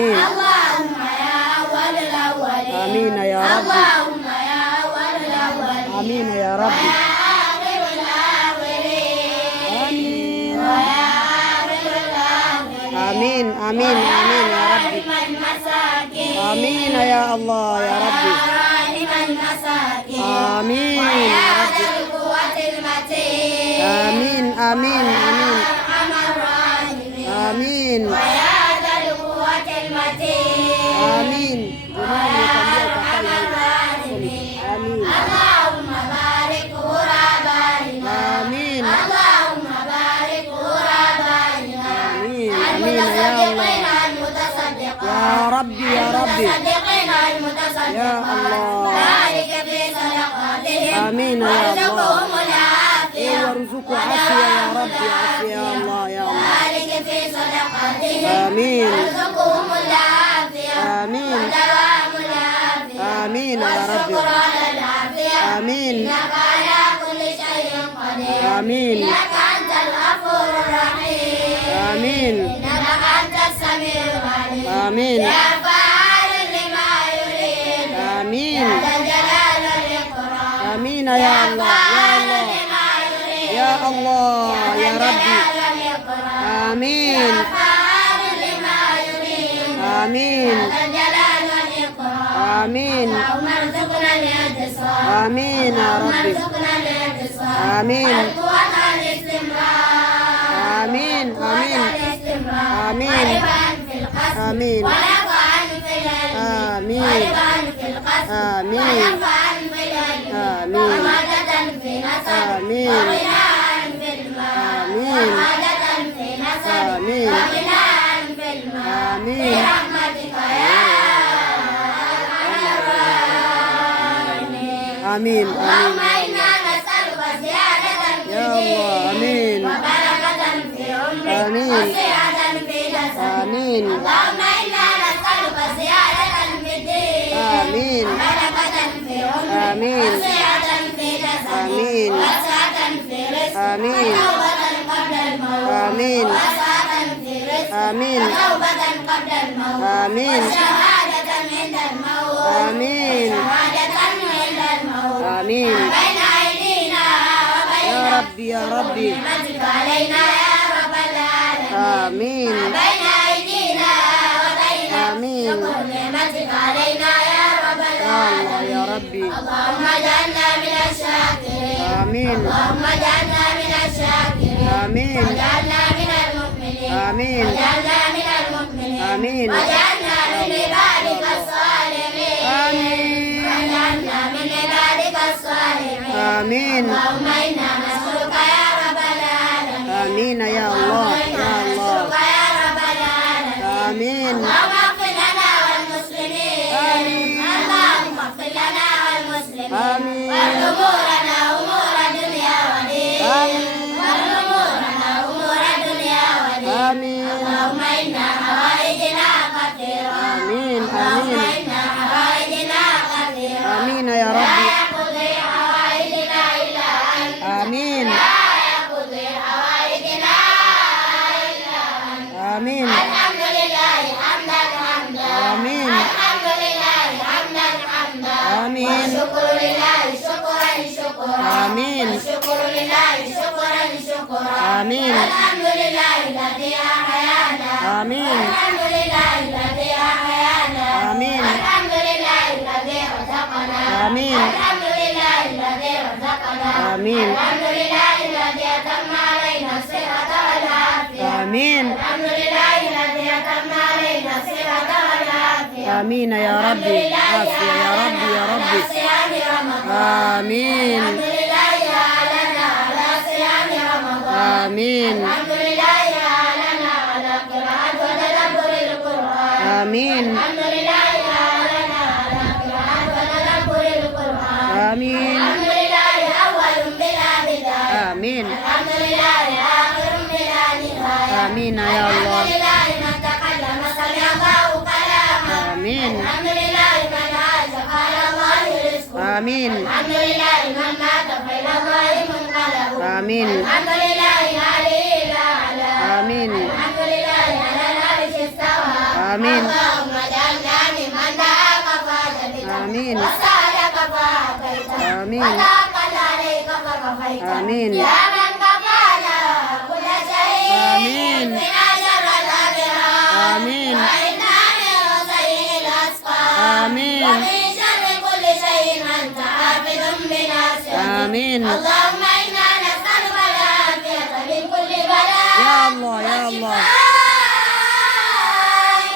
آمين. اللهم يا أول الأولين. آمين يا ربي. اللهم يا أول الأولين. آمين يا ربي. ويا آخر الآخرين. آمين. ويا آخر الآخرين. آمين آمين آمين يا ربي. ويا راحم المساكين. آمين يا الله يا ربي. ويا راحم المساكين. آمين ويا يا ربي. ذا القوة المتين. آمين آمين آمين أرحم الراحمين. آمين ويا ذا القوة المتين. آمين. أرحم الراحمين. آمين اللهم بارك غرابائنا. آمين اللهم بارك غرابائنا. آمين آمين يا المتصدقين الله المتصدقات. يا ربي يا ربي المتصدقين المتصدقات. يا الله. بارك في صدقاتهم. آمين يا الله. وارزقهم العافية. وارزقوا عافية يا ربي. عافية يا الله يا الله. بارك في صدقاتهم. آمين وارزقهم العافية. آمين ودوام العافية. آمين يا ربي. والشكر على العافية. آمين إنك على كل شيء قدير. آمين إنك أنت الغفور الرحيم. آمين إنك أنت السميع العليم. آمين يا فعال لما يريد. آمين يا ذا الجلال والإكرام. آمين يا الله يا الله لما يريد. يا الله يا يا ذا ربي. الجلال والإكرام. آمين يا فعال لما يريد. آمين يا ذا الجلال والإكرام. آمين اللهم ارزقنا الاعتصام. آمين يا اللهم ربي. ارزقنا الاعتصام. آمين والقوة الاستمرار. آمين والقوة آمين الاستمرار. آمين وربا في القصد. آمين ونفعا في العلم. آمين وربا في القصد. آمين ونفعا في العلم. آمين ومادة في نسب. آمين وغناء في المال. آمين ومادة في نسب. آمين وغناء في المال. آمين برحمتك يا أرحم الراحمين. آمين اللهم آمين إنا نسألك زيادة في يا الله. آمين وبركة في عمرك. آمين. وصحة في جسدك. آمين اللهم إنا نسألك زيادة في الدين. آمين وبركة في عمرك. آمين. وصحة في جسدك. آمين. وسعة في رزقك. آمين. وتوبة قبل الموت. آمين. وسعة في رزقك. آمين. وتوبة قبل الموت. آمين. وشهادة عند الموت. آمين. شهادة عند الموت. آمين ما بين أيدينا وبين يا ربي يا ربي. نعمتك علينا يا رب العالمين. آمين ما بين أيدينا وبين آمين. شكر نعمتك علينا يا رب يا الله العالمين. يا ربي. اللهم اجعلنا من الشاكرين. آمين اللهم اجعلنا من الشاكرين. آمين واجعلنا من المؤمنين. آمين واجعلنا من المؤمنين. آمين. واجعلنا من عبادك الصالحين. آمين واجعلنا من عبادك الصالحين. آمين اللهم إنا نسألك يا رب العالمين. آمين يا الله يا الله. نسألك يا رب العالمين. آمين اللهم اغفر لنا والمسلمين. آمين. اللهم اغفر لنا والمسلمين. آمين. وأمورنا أمور الدنيا ودين. آمين. وأمورنا أمور الدنيا ودين. آمين اللهم إنا حوائجنا كثيرة. آمين اللهم آمين إنا حوائجنا كثيرة. آمين يا لا ربي. يقضي حوائجنا إلا أنت. آمين لا يقضي حوائجنا إلا أنت. آمين الحمد لله حمدا حمدا. آمين. الحمد لله حمدا حمدا. آمين. والشكر لله شكرا شكرا. آمين. والشكر لله شكرا شكرا. آمين. الحمد لله الذي أحيانا. آمين. الحمد لله الذي أحيانا. آمين. الحمد لله الذي رزقنا. آمين. الحمد لله الذي رزقنا. آمين. الحمد لله الذي أتم علينا الصحة والعافية. آمين الحمد لله الذي أتم علينا الصحة والعافية. آمين يا ربي. عافية يا ربي يا ربي. صيام رمضان. آمين الحمد لله أعلنا على صيام رمضان. آمين الحمد لله أعلنا على قراءة وتدبر القرآن. آمين الحمد لله أعلنا على قراءة وتدبر القرآن. آمين الحمد لله أول بلا بداية. آمين الحمد لله آخر بلا نهاية. آمين يا الله. الحمد لله من تكلم سمع الله كلامه. آمين الحمد لله من عاش قال الله رزقه. آمين الحمد لله من مات فإلى الله منقلبه. آمين الحمد لله العلي الأعلى. آمين الحمد لله على العرش استوى. آمين اللهم اجعلنا ممن دعاك فاجبت آمين وسألك فأعطيت آمين وتوكل عليك فكفيت آمين يا من كفانا كل شيء آمين قنا شر الأبرار آمين وإنا من سيء الأسقام آمين ومن شر كل شيء أنت حافظ بناصيتك آمين اللهم إنا نسألك العافية من كل بلاء يا الله يا الله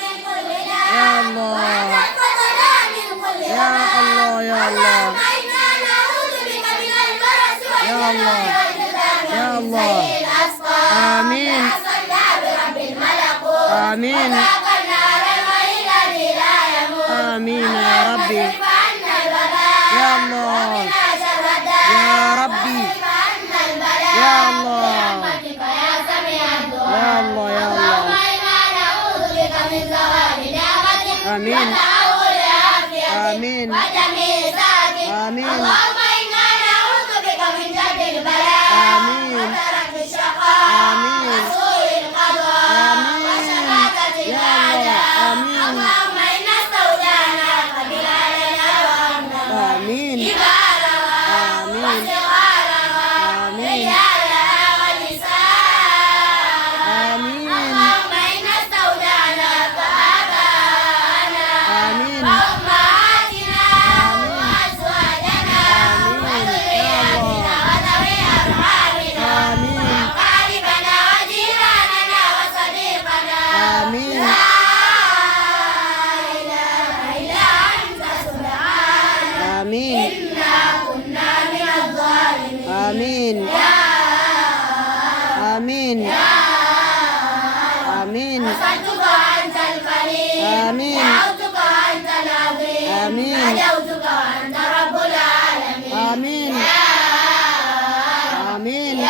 من كل داء يا الله وتحفظنا من كل يا الله يا الله اللهم إنا نعوذ بك من البرص والجنون والجذام يا ومن الله. سيء الأسقام آمين. وصلنا برب الملكوت آمين. وذاق النار الويل الذي لا يموت آمين يا ربي. واصرف عنا الوباء يا الله. وقنا شر الداء يا ربي. واصرف عنا البلاء يا الله. برحمتك يا سميع الدعاء يا الله يا اللهم الله. إنا نعوذ بك من زوال نعمتك آمين. وتحول عافيتك آمين. وجميع ساعتك آمين. اللهم إنا نعوذ بك من جد البلاء آمين. وترك الشقاء آمين. وسوء القضاء آمين. وشماتة يا الله. الأعداء آمين. اللهم إنا استودعناك بلادنا وأمننا آمين كبارها آمين. وصغارها آمين. رجالها ونساءها آمين. اللهم إنا استودعناك آباءنا آمين. وأمهاتنا آمين. وأزواجنا آمين. يا وذرياتنا الله. وذوي أرحامنا آمين. وأقاربنا وجيراننا وصديقنا آمين. لا إله إلا أنت سبحانك آمين إنا كنا من الظالمين آمين آمين آمين نصرتك أنت الكريم آمين. دعوتك أنت العظيم آمين. نجوتك أنت رب العالمين آمين. آمين يا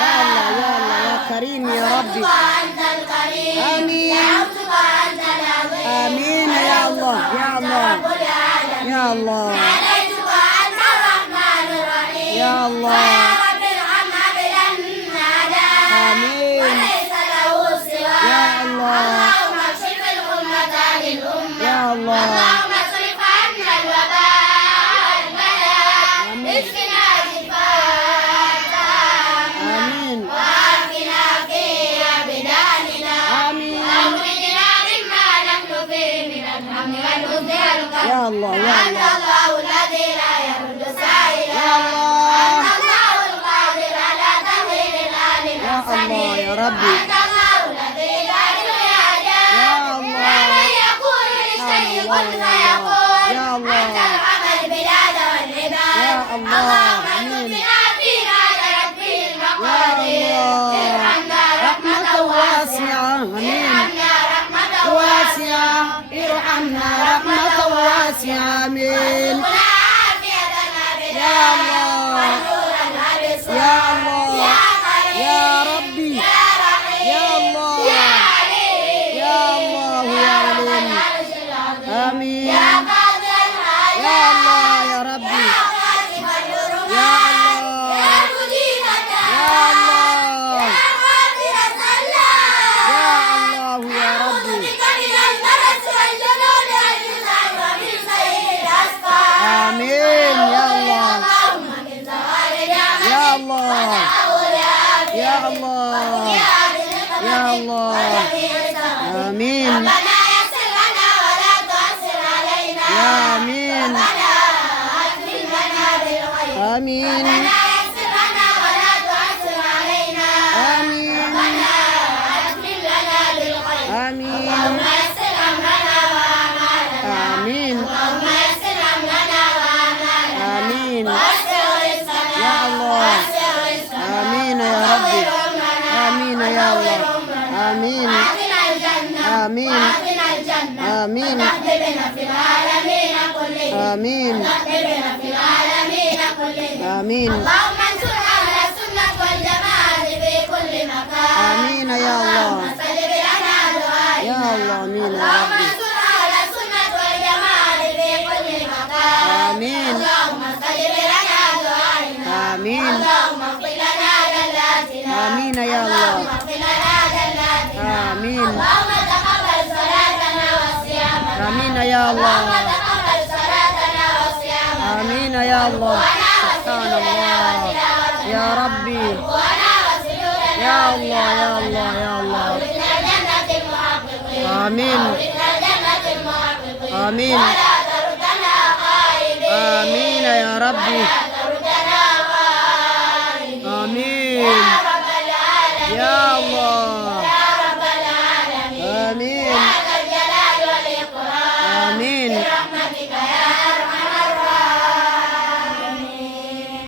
يا الله يا الله يا كريم يا ربي. نصرتك أنت الكريم آمين. دعوتك أنت العظيم آمين يا الله يا أنت الله رب العالمين يا الله ناديتك أنت الرحمن الرحيم يا الله. ويا رب ارحم عبدا نادى آمين. وليس له سوى يا الله. اللهم اكشف الأمة عن الأمة يا الله. اللهم اصرف عنا الوباء والبلاء آمين. اسقنا شفاء آمين وعافنا في أبداننا آمين. وأخرجنا مما نحن فيه من الهم والحزن والكرب يا الله يا أنت الله الله الذي لا يرد سائلا يا الله. أنت الله القادر على تغيير الآل يا الأحسن الله يا ربي. أنت الله الذي جعل يعجب يا الله. يا من يقول للشيء يا كن الله. فيكون يا الله. أنت ارحم البلاد والعباد يا الله. اللهم آمين. اكتبنا فيما جرت به يا المقادير الله. ارحمنا رحمة واسعة. آمين. ارحمنا رحمة واسعة ارحمنا رحمة واسعة آمين وارزقنا عافية الأبدان يا الله. ونور الأبصار يا الله. يا قريب يا ربي. يا رحيم يا الله. يا عليم يا الله يا رب عليم. العرش العظيم آمين. يا قاضي الحاجات يا الله يا ربي. يا كاشف الحرمات يا الله. يا مجيب يا الله. يا غافر الزلات يا الله يا نعوذ ربي. بك من البرص والجنون والجذام ومن سيء الأسقام آمين يا الله. اللهم من زوال نعمتك يا الله. وتحول عافيتك يا الله. وطغيان يا نقمتك الله. وجميع سخطك آمين. ربنا يسر لنا ولا تعسر علينا يا آمين. ربنا أكرم لنا بالخير آمين. ربنا يسر لنا ولا تعسر علينا آمين. ربنا أكرم لنا بالخير آمين. اللهم يسر أمرنا وأعمالنا آمين. اللهم يسر أمرنا وأعمالنا آمين. وأسر رزقنا يا الله. وأسر رزقنا آمين يا ربي. وطهر أمرنا آمين يا الله. وطهر أمرنا آمين. وأعطنا الجنة آمين. وأعطنا الجنة آمين. وتحببنا في العالمين كلهم آمين. وتحببنا في العالمين كلهم آمين. اللهم انصر أهل السنة والجماعة في كل مكان آمين يا الله. اللهم استجب لنا دعائنا يا الله. آمين يا اللهم ربي. انصر أهل السنة والجماعة في كل مكان آمين. اللهم استجب لنا دعائنا آمين. اللهم اغفر لنا ذلاتنا آمين يا الله. اللهم اغفر لنا ذلاتنا آمين. اللهم تقبل صلاتنا الله. تقبل صلاتنا وصيامنا آمين يا الله. سبحان الله يا ربي. ركوعنا وسجودنا يا الله يا الله يا الله. أورثنا جنة المحققين آمين أورثنا جنة المحققين آمين ولا تردنا خائبين آمين يا ربي.